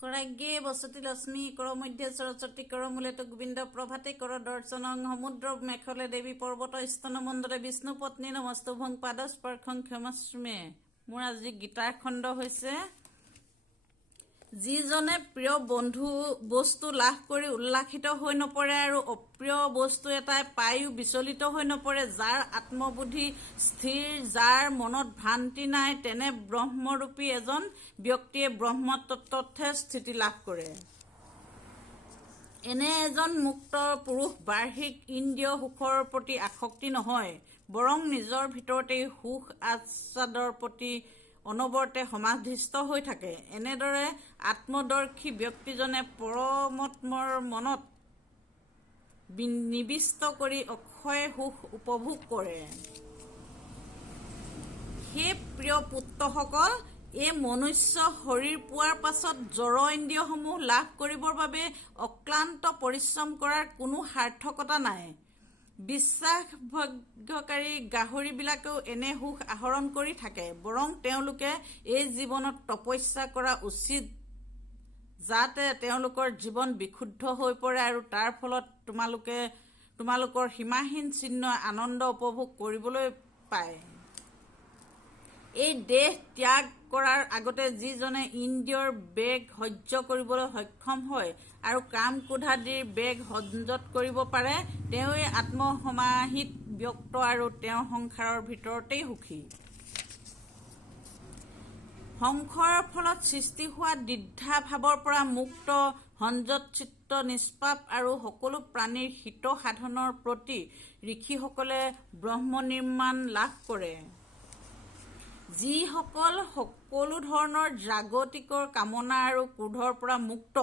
কৰাজ্ঞে বসতি লক্ষ্মী কৰ মধ্যে সৰস্বতী কৰ মূলেতো গোবিন্দ প্ৰভাতে কৰ দৰ্শনং সমুদ্ৰ মেখলে দেৱী পৰ্বত স্তন মণ্ডলে বিষ্ণু পত্নী নমস্তুভং পাদস্পৰ্শং ক্ষমস্মে। মোৰ আজি গীতাৰ খণ্ড হৈছে যিজনে প্ৰিয় বস্তু লাভ কৰি উল্লাসিত হৈ নপৰে আৰু অপ্ৰিয় বস্তু এটাই পায়ো বিচলিত হৈ নপৰে, যাৰ আত্মবুদ্ধি স্থিৰ, যাৰ মনত ভ্ৰান্তি নাই, তেনে ব্ৰহ্মৰূপী এজন ব্যক্তিয়ে ব্ৰহ্মতত্ত্বতহে স্থিতি লাভ কৰে। এনে এজন মুক্ত পুৰুষ বাহ্যিক ইন্দ্ৰিয় সুখৰ প্ৰতি আসক্তি নহয়, বৰং নিজৰ ভিতৰতেই সুখ আস্বাদৰ প্ৰতি অনবৰতে সমাধিস্থ হৈ থাকে। এনেদৰে আত্মদৰ্শী ব্যক্তিজনে পৰমাত্মাৰ মনত নিবিষ্ট কৰি অক্ষয় সুখ উপভোগ কৰে। হে প্ৰিয় পুত্ৰসকল, এই মনুষ্য শৰীৰ পোৱাৰ পাছত জড় ইন্দ্ৰিয়সমূহ লাভ কৰিবৰ বাবে অক্লান্ত পৰিশ্ৰম কৰাৰ কোনো সাৰ্থকতা নাই। বিশ্বাসভংগকাৰী গাহৰিবিলাকেও এনে সুখ আহৰণ কৰি থাকে, বৰং তেওঁলোকে এই জীৱনত তপস্যা কৰা উচিত, যাতে তেওঁলোকৰ জীৱন বিশুদ্ধ হৈ পৰে আৰু তাৰ ফলত তোমালোকৰ সীমাহীন চিন্ময় আনন্দ উপভোগ কৰিবলৈ পায়। এই দেহ ত্যাগ কৰাৰ আগতে যিজনে ইন্দ্ৰিয়ৰ বেগ সহ্য কৰিবলৈ সক্ষম হয় আৰু কাম ক্ৰোধাদিৰ বেগ সংযত কৰিব পাৰে, তেওঁৱেই আত্মসমাহিত ব্যক্ত আৰু তেওঁ সংসাৰৰ ভিতৰতেই সুখী। সংশয়ৰ ফলত সৃষ্টি হোৱা দ্বিধা ভাৱৰ পৰা মুক্ত, সংযত চিত্ত, নিষ্পাপ আৰু সকলো প্ৰাণীৰ হিত সাধনৰ প্ৰতি ঋষিসকলে ব্ৰহ্মনিৰ্মাণ লাভ কৰে। যিসকল সকলো ধৰণৰ জাগতিকৰ কামনা আৰু ক্ৰোধৰ পৰা মুক্ত,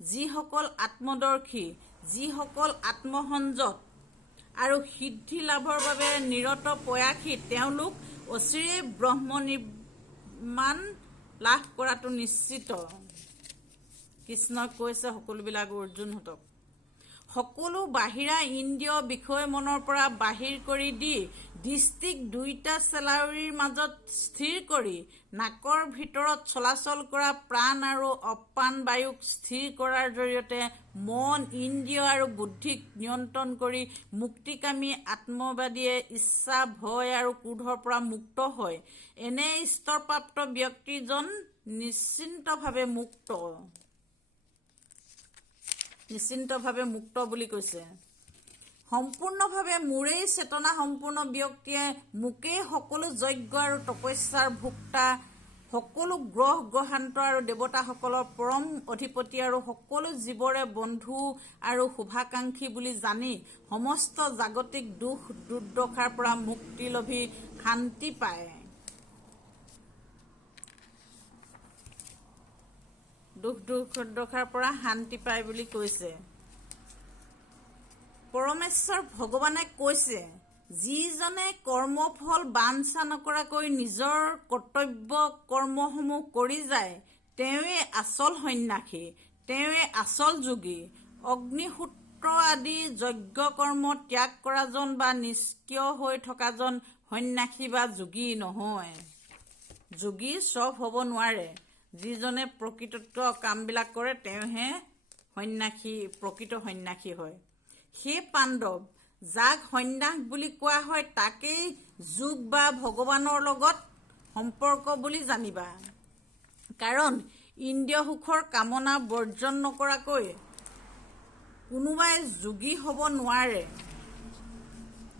যিসকল আত্মদৰ্শী, যিসকল আত্মসংযত আৰু সিদ্ধি লাভৰ বাবে নিৰত প্ৰয়াসী, তেওঁলোক অচিৰেই ব্ৰহ্মনিৰ্মাণ লাভ কৰাটো নিশ্চিত। কৃষ্ণই কৈছে সকলোবিলাক অৰ্জুনহঁতক। সকলো বাহিৰা ইন্দ্ৰিয় বিষয় মনৰ পৰা বাহিৰ কৰি দি দৃষ্টিক দুইটা চেলাউৰিৰ মাজত স্থিৰ কৰি নাকৰ ভিতৰত চলাচল কৰা প্ৰাণ আৰু অপ্ৰাণ বায়ুক স্থিৰ কৰাৰ জৰিয়তে মন, ইন্দ্ৰিয় আৰু বুদ্ধিক নিয়ন্ত্ৰণ কৰি মুক্তিকামী আত্মবাদীয়ে ইচ্ছা, ভয় আৰু ক্ৰোধৰ পৰা মুক্ত হয়। এনে স্তৰপ্ৰাপ্ত ব্যক্তিজন নিশ্চিন্তভাৱে মুক্ত বুলি কৈছে। সম্পূৰ্ণভাৱে মোৰেই চেতনা সম্পূৰ্ণ ব্যক্তিয়ে মোকেই সকলো যজ্ঞ আৰু তপস্যাৰ ভোক্তা, সকলো গ্ৰহান্ত আৰু দেৱতাসকলৰ পৰম অধিপতি আৰু সকলো জীৱৰে বন্ধু আৰু শুভাকাংক্ষী বুলি জানি সমস্ত জাগতিক দুখ দুৰ্দশাৰ পৰা মুক্তি লভি শান্তি পায়। দুখ দুৰ্দশাৰ পৰা শান্তি পায় বুলি কৈছে। পৰমেশ্বৰ ভগৱানে কৈছে, যিজনে কৰ্মফল বাঞ্ছা নকৰাকৈ নিজৰ কৰ্তব্য কৰ্মসমূহ কৰি যায়, তেওঁৱেই আচল সন্ন্যাসী, তেওঁৱেই আচল যোগী। অগ্নিহোত্ৰ আদি যজ্ঞ কৰ্ম ত্যাগ কৰাজন বা নিষ্ক্ৰিয় হৈ থকাজন সন্ন্যাসী বা যোগী নহয়। যোগী চব হ'ব নোৱাৰে। যিজনে প্ৰকৃতত কামবিলাক কৰে তেওঁহে প্ৰকৃত সন্ন্যাসী হয়। সেই পাণ্ডৱ, যাক সন্ন্যাস বুলি কোৱা হয়, তাকেই যোগ বা ভগৱানৰ লগত সম্পৰ্ক বুলি জানিবা। কাৰণ ইন্দ্ৰিয় সুখৰ কামনা বৰ্জন নকৰাকৈ কোনোবাই যোগী হ'ব নোৱাৰে।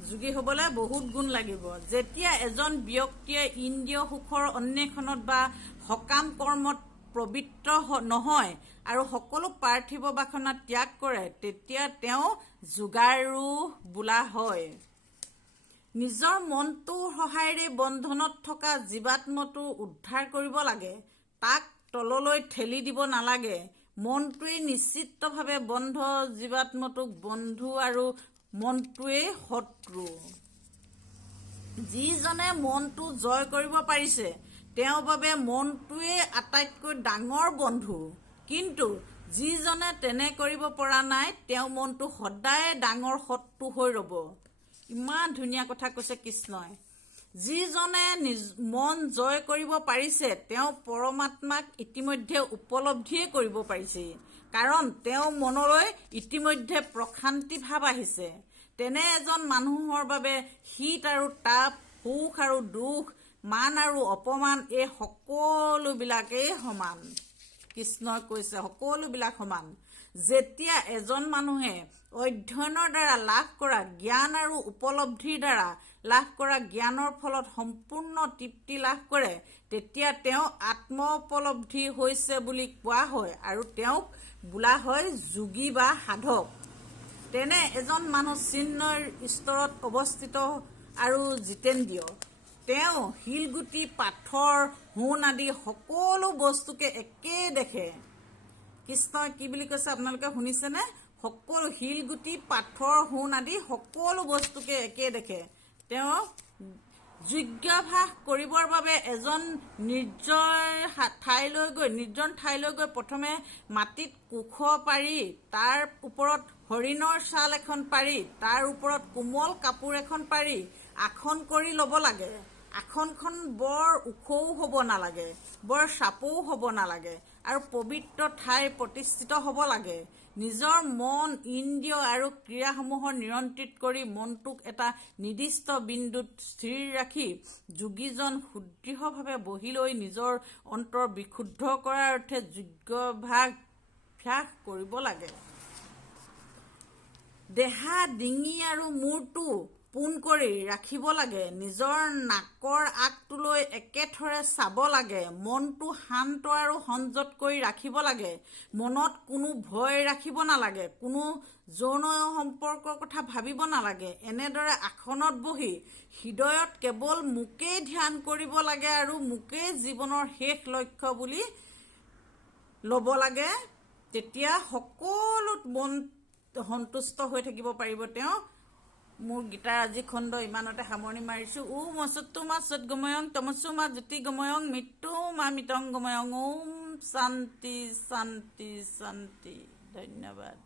যোগী হ'বলৈ বহুত গুণ লাগিব। যেতিয়া এজন ব্যক্তিয়ে ইন্দ্ৰিয় সুখৰ অন্বেষণত বা সকাম কৰ্মত প্ৰবৃত্ত নহয় আৰু সকলো পাৰ্থিৱ বাসনা ত্যাগ কৰে, তেতিয়া তেওঁ যোগাৰূঢ় বোলা হয়। নিজৰ মনটোৰ সহায়েৰে বন্ধনত থকা জীৱাত্মটো উদ্ধাৰ কৰিব লাগে, তাক তললৈ ঠেলি দিব নালাগে। মনটোৱেই নিশ্চিতভাৱে বন্ধ, জীৱাত্মটোক বন্ধু আৰু মনটোৱেই শত্ৰু। যিজনে মনটো জয় কৰিব পাৰিছে, তেওঁৰ বাবে মনটোৱেই আটাইতকৈ ডাঙৰ বন্ধু। কিন্তু যিজনে তেনে কৰিব পৰা নাই, তেওঁৰ মনটো সদায়ে ডাঙৰ শত্ৰু হৈ ৰ'ব। ইমান ধুনীয়া কথা কৈছে কৃষ্ণই। যিজনে মন জয় কৰিব পাৰিছে তেওঁ পৰমাত্মাক ইতিমধ্যে উপলব্ধিয়ে কৰিব পাৰিছে, কাৰণ তেওঁ মনলৈ ইতিমধ্যে প্ৰশান্তি ভাৱ আহিছে। তেনে এজন মানুহৰ বাবে শীত আৰু তাপ, সুখ আৰু দুখ, মান আৰু অপমান এই সকলোবিলাকেই সমান। কৃষ্ণই কৈছে সকলোবিলাক সমান। যেতিয়া এজন মানুহে অধ্যয়নৰ দ্বাৰা লাভ কৰা জ্ঞান আৰু উপলব্ধিৰ দ্বাৰা লাভ কৰা জ্ঞানৰ ফলত সম্পূৰ্ণ তৃপ্তি লাভ কৰে, তেতিয়া তেওঁ আত্ম উপলব্ধি হৈছে বুলি কোৱা হয় আৰু তেওঁক বোলা হয় যোগী বা সাধক। তেনে এজন মানুহ চিন্ময়ৰ স্তৰত অৱস্থিত আৰু জিতেন্দ্ৰিয়। তেওঁ শিলগুটি, পাথৰ, সোণ আদি সকলো বস্তুকে একেই দেখে। কৃষ্ণই কি বুলি কৈছে আপোনালোকে শুনিছেনে? সকলো শিলগুটি, পাথৰ, সোণ আদি সকলো বস্তুকে একেই দেখে। তেওঁ যোগ্যাভ্যাস কৰিবৰ বাবে এজন নিৰ্জন ঠাইলৈ গৈ প্ৰথমে মাটিত কোষ পাৰি, তাৰ ওপৰত হৰিণৰ ছাল এখন পাৰি, তাৰ ওপৰত কোমল কাপোৰ এখন পাৰি আসন কৰি ল'ব লাগে। আসনখন বৰ ওখও হ'ব নালাগে, বৰ চাপও হ'ব নালাগে আৰু পবিত্ৰ ঠাই প্ৰতিষ্ঠিত হ'ব লাগে। নিজৰ মন, ইন্দ্ৰিয় আৰু ক্ৰিয়াসমূহৰ নিয়ন্ত্ৰিত কৰি মনটোক এটা নিৰ্দিষ্ট বিন্দুত স্থিৰ ৰাখি যোগীজন সুদৃঢ়ভাৱে বহি লৈ নিজৰ অন্তৰ বিশুদ্ধ কৰাৰ অৰ্থে যোগ্যাভ্যাস কৰিব লাগে। দেহা, ডিঙি আৰু মূৰটো পোন কৰি ৰাখিব লাগে। নিজৰ নাকৰ আগটোলৈ একেথৰে চাব লাগে। মনটো শান্ত আৰু সংযত কৰি ৰাখিব লাগে। মনত কোনো ভয় ৰাখিব নালাগে, কোনো যৌন সম্পৰ্কৰ কথা ভাবিব নালাগে। এনেদৰে আসনত বহি হৃদয়ত কেৱল মোকেই ধ্যান কৰিব লাগে আৰু মোকেই জীৱনৰ শেষ লক্ষ্য বুলি ল'ব লাগে। তেতিয়া সকলোত মন সন্তুষ্ট হৈ থাকিব পাৰিব তেওঁ। মোৰ গীতাৰ আজি খণ্ড ইমানতে সামৰণি মাৰিছোঁ। মচুত্তু মা সৎ গময়ং তমসু মা জ্যোতি গময়ং মৃত্যু মা মৃতং গময়ং। ওম শান্তি শান্তি শান্তি। ধন্যবাদ।